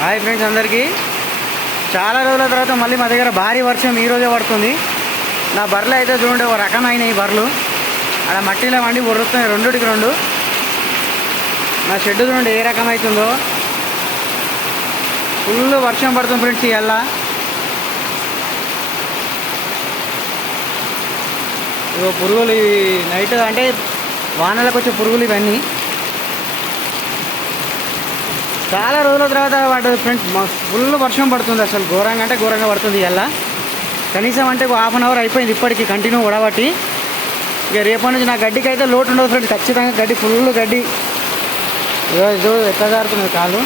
Hi friends అందరికీ. చాలా రోజుల తర్వాత మళ్ళీ మా దగ్గర భారీ వర్షం ఈ రోజే పడుతుంది. నా బర్రెలు అయితే చూడండి ఒక రకమైన ఈ బర్రెలు. అక్కడ మట్టిలో వండి ఉరుతున్నాయి రెండుటికి రెండు. నా షెడ్ చూడండి ఏ రకం అవుతుందో ఫుల్ వర్షం పడుతుంది ఫ్రెండ్స్ ఇవాళ ఇగో పురుగులు ఇవి నైట్ అంటే వానలకు వచ్చే పురుగులు ఇవన్నీ. చాలా రోజుల తర్వాత పడ్డది ఫ్రెండ్స్ ఫుల్ వర్షం పడుతుంది అసలు. ఘోరంగా అంటే ఘోరంగా పడుతుంది ఇలా కనీసం అంటే హాఫ్ అన్ అవర్ అయిపోయింది ఇప్పటికి కంటిన్యూ ఉడబట్టి ఇక రేపటి నుంచి నా గడ్డికి అయితే లోటు ఉండదు ఫ్రెండ్స్ ఖచ్చితంగా గడ్డి ఫుల్ గడ్డి. ఇగో ఎట్లా జారుతున్నది కాలు.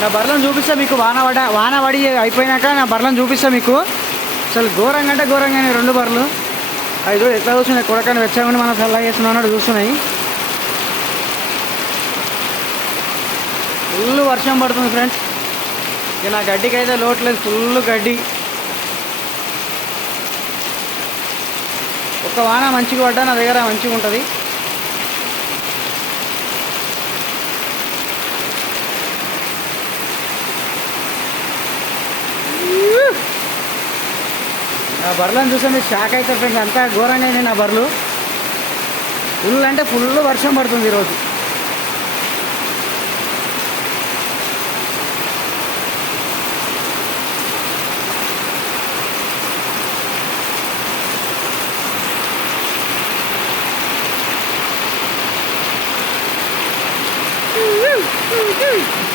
నా బర్లను చూపిస్తే మీకు వాన పడ వాన పడి అయిపోయినాక నా బర్లను చూపిస్తే మీకు. అసలు ఘోరంగా అంటే ఘోరంగా రెండు బర్రెలు. ఐదు ఎట్లా చూస్తున్నాయి కొడకని వెచ్చామని మనం సల్లా చేస్తున్నాం అన్నట్టు చూస్తున్నాయి ఫుల్ వర్షం పడుతుంది ఫ్రెండ్స్. ఇక నా గడ్డికి అయితే లోట్లేదు ఫుల్ గడ్డి. ఒక్క వాన మంచిగా పడ్డా నా దగ్గర మంచిగా ఉంటుంది. నా బర్రెలను చూస్తే మీరు షాక్ అయితే ఫ్రెండ్స్. అంతా ఘోరంగా అయినాయి నా బర్రెలు. ఫుల్ అంటే ఫుల్ వర్షం పడుతుంది ఈరోజు. Woo! Woo! Woo!